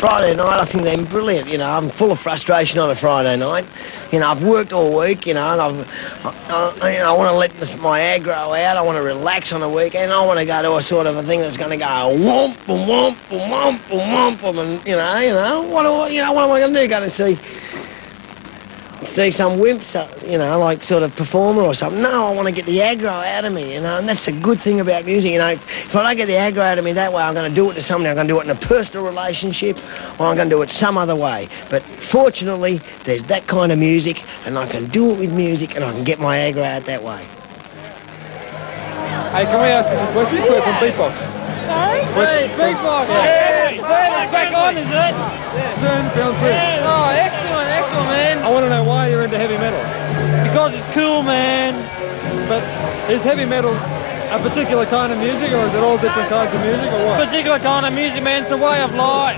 Friday night, I think they're brilliant. You know, I'm full of frustration on a Friday night. You know, I've worked all week. You know, and I want to let my aggro out. I want to relax on the weekend. I want to go to a sort of a thing that's going to go whomp, boom, whomp, boom, whomp, boom, whomp, boom, and what am I going to do? Go to see some wimp, you know, like sort of performer or something. No, I want to get the aggro out of me, you know, and that's the good thing about music, you know. If I don't get the aggro out of me that way, I'm going to do it to somebody. I'm going to do it in a personal relationship, or I'm going to do it some other way. But fortunately, there's that kind of music, and I can do it with music, and I can get my aggro out that way. Hey, can we ask you some questions? We're from Beatbox. Sorry? Hey, Beatbox! Hey, it's back on, is it? Soon, feels good. Oh, excellent, excellent, man. I want to know why you're into heavy metal. Because it's cool, man. But is heavy metal a particular kind of music, or is it all different kinds of music, or what? Particular kind of music, man. It's a way of life.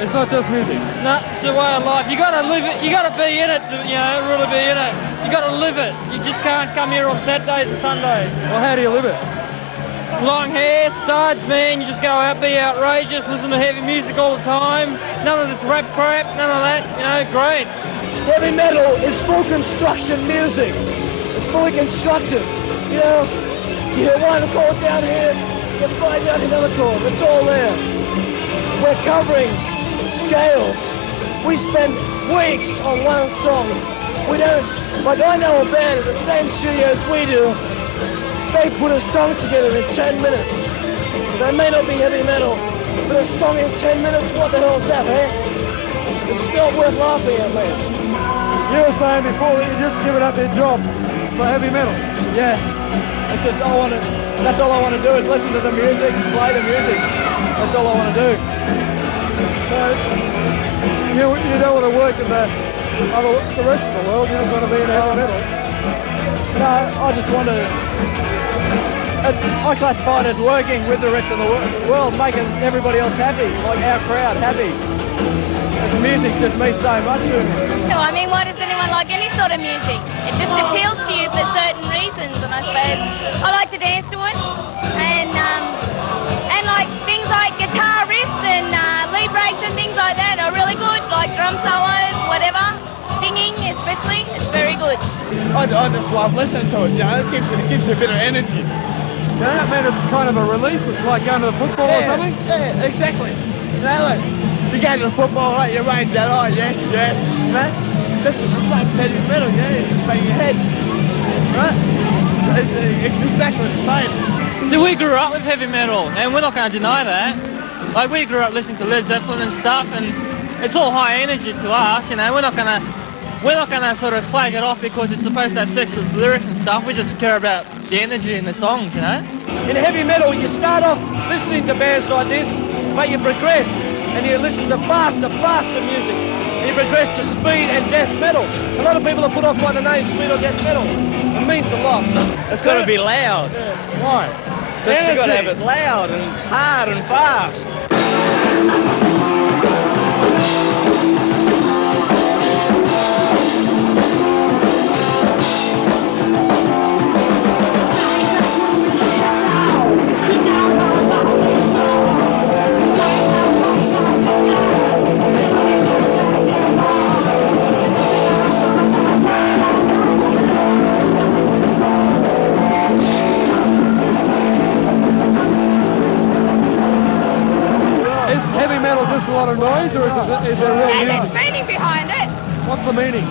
It's not just music. No, it's a way of life. You got to live it. You got to be in it to, you know, really be in it. You got to live it. You just can't come here on Saturdays and Sundays. Well, how do you live it? Long hair, studs, man. You just go out, be outrageous, listen to heavy music all the time. None of this rap crap, none of that. You know, great. Heavy metal is full construction music. It's fully constructive. You know, you hear one chord down here, you find out another chord. It's all there. We're covering scales. We spend weeks on one song. We don't, like I know a band in the same studio as we do. They put a song together in 10 minutes. They may not be heavy metal, but a song in 10 minutes, what the hell is that, eh? It's still worth laughing at, man. You were saying before that you just given up your job for heavy metal. Yeah. It's just, that's all I want to do is listen to the music, play the music. That's all I want to do. So, you don't want to work in the rest of the world, you just want to be in heavy metal. No, I just want to... I classify it as working with the rest of the world, making everybody else happy, like our crowd happy. The music just means so much to me. So, I mean, why does anyone like any sort of music? It just appeals to you for certain reasons, and I suppose I like to dance to it, and like things like guitar riffs and lead breaks and things like that are really good, like drum solos, whatever. Singing especially, it's very good. I just love listening to it, you know, it gives you a bit of energy. Yeah, I mean, it's kind of a release. It's like going to the football or something. Yeah, exactly. You know, like, you go to the football, right, you raise that eye, yes, yes. You know, this is the same heavy metal, yeah, you just bang your head. Right? It's exactly the same. So we grew up with heavy metal, and we're not going to deny that. Like, we grew up listening to Led Zeppelin and stuff, and it's all high energy to us, you know. We're not going to sort of slag it off because it's supposed to have sexist lyrics and stuff. We just care about the energy in the songs, you know. In heavy metal, you start off listening to bands like this, but you progress, and you listen to faster music. You progress to speed and death metal. A lot of people are put off by the name speed or death metal. It means a lot. It's got to be loud. Yeah. Why? You've got to have it loud and hard and fast. Just a lot of noise, or is there real music? There's meaning behind it. What's the meaning?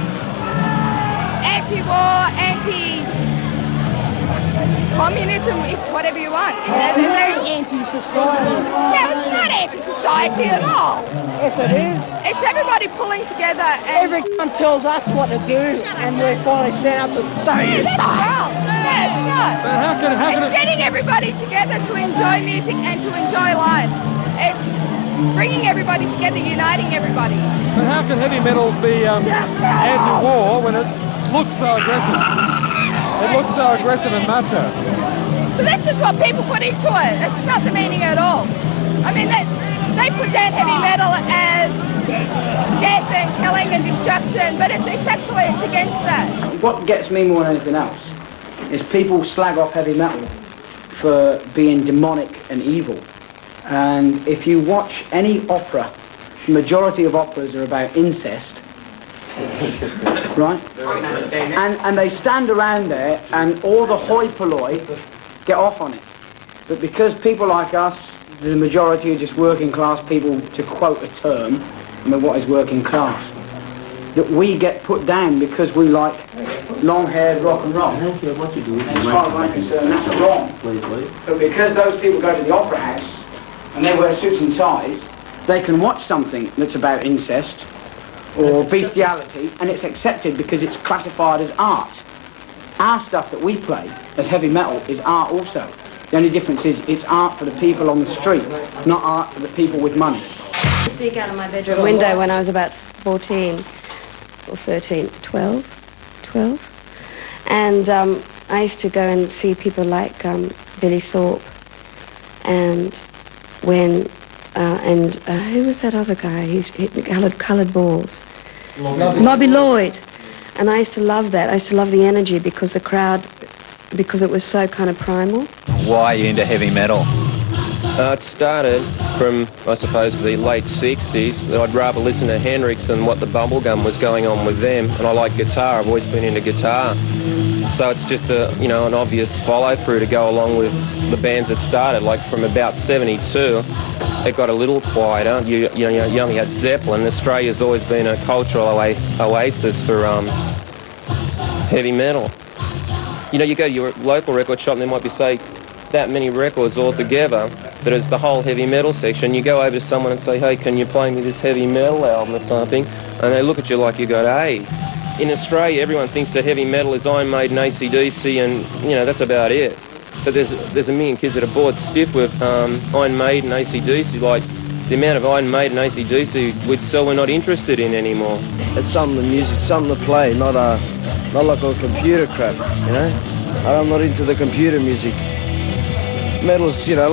Anti-war, anti-communism, whatever you want. Anti-society. No, it's not anti-society at all. Yes, it is. It's everybody pulling together and... Everyone tells us what to do, and we finally stand up to say That's wrong. No, it's not. But how can It's it... getting everybody together to enjoy music and to enjoy life. It's bringing everybody together, uniting everybody. But how can heavy metal be anti-war when it looks so aggressive? It looks so aggressive and macho. So that's just what people put into it. It's not the meaning at all. I mean, they put down heavy metal as death and killing and destruction, but it's actually against that. What gets me more than anything else is people slag off heavy metal for being demonic and evil. And if you watch any opera the majority of operas are about incest, right? And they stand around there and all the hoi polloi get off on it. But because people like us, the majority are just working class people, to quote a term, I mean, what is working class? That we get put down because we like long-haired rock and roll. And as far as I'm concerned, that's wrong. But because those people go to the opera house and they wear suits and ties, they can watch something that's about incest or bestiality, and it's accepted because it's classified as art. Our stuff that we play as heavy metal is art also. The only difference is it's art for the people on the street, not art for the people with money. I used to sneak out of my bedroom window when I was about 14 or 13, 12. And I used to go and see people like Billy Thorpe and who was that other guy? He's coloured balls. Bobby Lloyd. And I used to love that. I used to love the energy because the crowd, because it was so kind of primal. Why are you into heavy metal? It started from, I suppose, the late 60s, that I'd rather listen to Hendrix than what the bubblegum was going on with them, and I like guitar. I've always been into guitar. So it's just a, you know, an obvious follow-through to go along with the bands that started. Like from about 72, it got a little quieter. You only had Zeppelin. Australia's always been a cultural oasis for heavy metal. You know, you go to your local record shop and there might be, say, that many records all together, that is the whole heavy metal section. You go over to someone and say, hey, can you play me this heavy metal album or something? And they look at you like you got A. In Australia, everyone thinks that heavy metal is Iron Maiden, AC/DC, and, you know, that's about it. But there's a million kids that are bored stiff with Iron Maiden, AC/DC, like the amount of Iron Maiden, AC/DC we'd sell we're not interested in anymore. It's something to music, something to play, not like a computer crap, you know? I'm not into the computer music. Metal's, you know,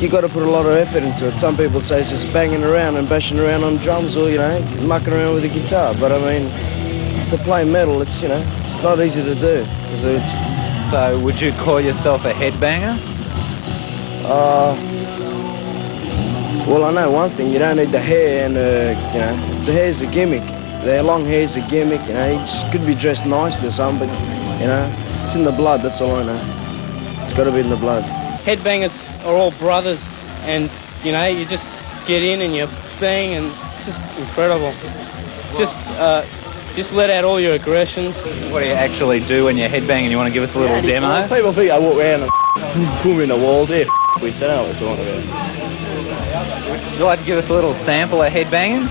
you got to put a lot of effort into it. Some people say it's just banging around and bashing around on drums or, you know, mucking around with a guitar. But I mean, to play metal, it's, you know, it's not easy to do. So would you call yourself a headbanger? Well, I know one thing, you don't need the hair and, you know, the hair's a gimmick. The long hair's a gimmick, you know, you just could be dressed nicely or something, but, you know, it's in the blood, that's all I know. It's got to be in the blood. Headbangers are all brothers, and, you know, you just get in and you bang, and it's just incredible. It's just let out all your aggressions. What do you actually do when you're headbanging? You want to give us a little demo? People think I walk around and pull me in the walls. Yeah, we don't know what we're talking about. Would you like to give us a little sample of headbanging?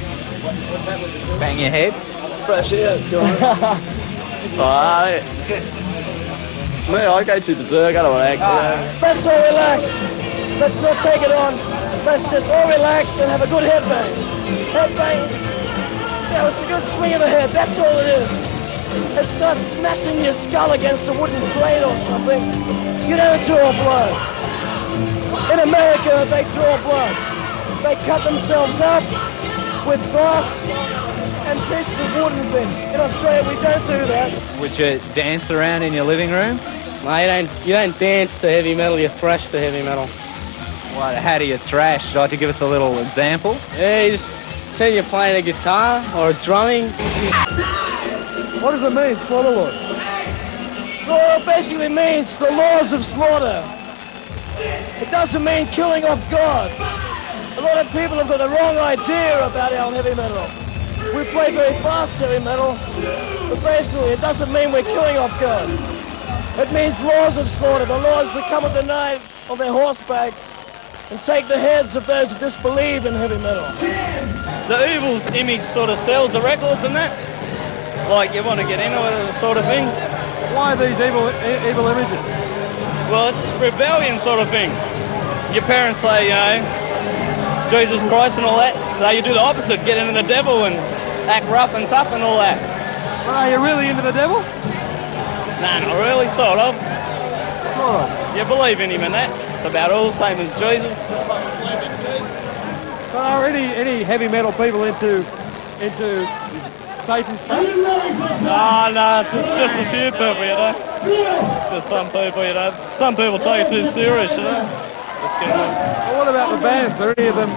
Bang your head? Fresh air, go on. Me, I go too berserk, I don't want to act. Let's all relax. Let's not take it on. Let's just all relax and have a good headbang. Headbang. Yeah, it's a good swing of the head, that's all it is. It's not smashing your skull against a wooden plate or something. You never draw blood. In America, they draw blood. They cut themselves up with brass and pieces of wood and things. In Australia, we don't do that. Would you dance around in your living room? No, you don't dance to heavy metal, you thrash to heavy metal. Well, how do you thrash? Would you like to give us a little example? Yeah, you just say you're playing a guitar or drumming. What does it mean, slaughter laws? Slaughter basically means the laws of slaughter. It doesn't mean killing off God. A lot of people have got the wrong idea about our heavy metal. We play very fast heavy metal, but basically it doesn't mean we're killing off God. It means laws of slaughter, the laws that come with the knife on their horseback and take the heads of those who disbelieve in heavy metal. The Evil's image sort of sells the records and that. Like you want to get into it sort of thing. Why these evil images? Well, it's rebellion sort of thing. Your parents say, you know, Jesus Christ and all that. So you do the opposite, get into the devil and act rough and tough and all that. Well, are you really into the devil? Nah, not really, sort of. Sort of. You believe in him and that. It's about all the same as Jesus. So are any heavy metal people into Satan's stuff? No, just a few people, you know. Just some people, you know. Some people take it too serious, you know. Well, what about the bands? Are any of them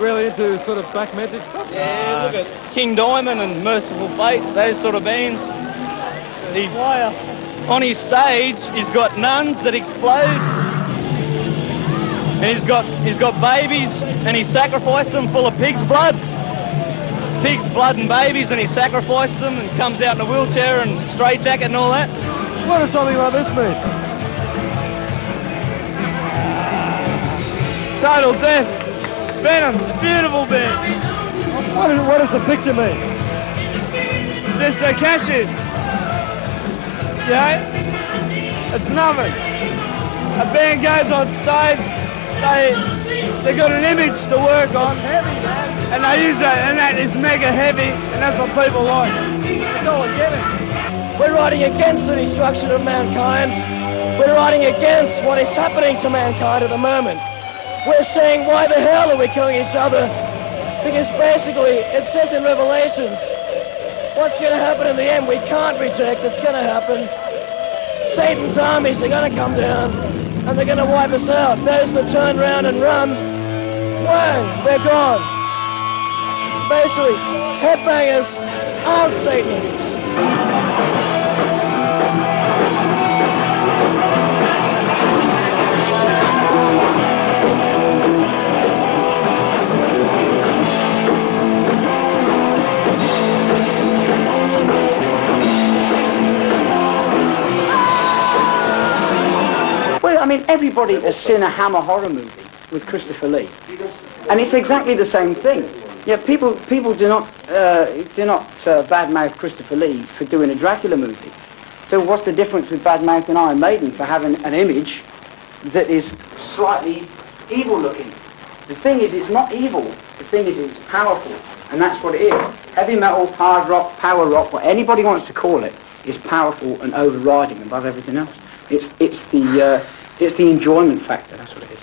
really into sort of black magic stuff? Yeah, look at King Diamond and Merciful Fate, those sort of bands. On his stage, he's got nuns that explode, and he's got babies, and he sacrificed them full of pig's blood and babies, and he sacrificed them and comes out in a wheelchair and straight jacket and all that. What does something like this mean? Total death. Venom, beautiful band. What does the picture mean? Just a catch it. Yeah? It's nothing. A band goes on stage, they got an image to work on, and they use that, and that is mega heavy, and that's what people like. That's all we're getting. We're writing against the destruction of mankind. We're writing against what is happening to mankind at the moment. We're saying, why the hell are we killing each other? Because basically, it says in Revelations, what's going to happen in the end, we can't reject, it's going to happen. Satan's armies are going to come down, and they're going to wipe us out. Those that turn around and run, whang, they're gone. Basically, headbangers aren't Satanists. Well, I mean, everybody has seen a Hammer horror movie with Christopher Lee, and it's exactly the same thing. Yeah, people do not badmouth Christopher Lee for doing a Dracula movie. So what's the difference with badmouthing Iron Maiden for having an image that is slightly evil-looking? The thing is, it's not evil. The thing is, it's powerful, and that's what it is. Heavy metal, hard rock, power rock, what anybody wants to call it, is powerful and overriding above everything else. It's the enjoyment factor. That's what it is.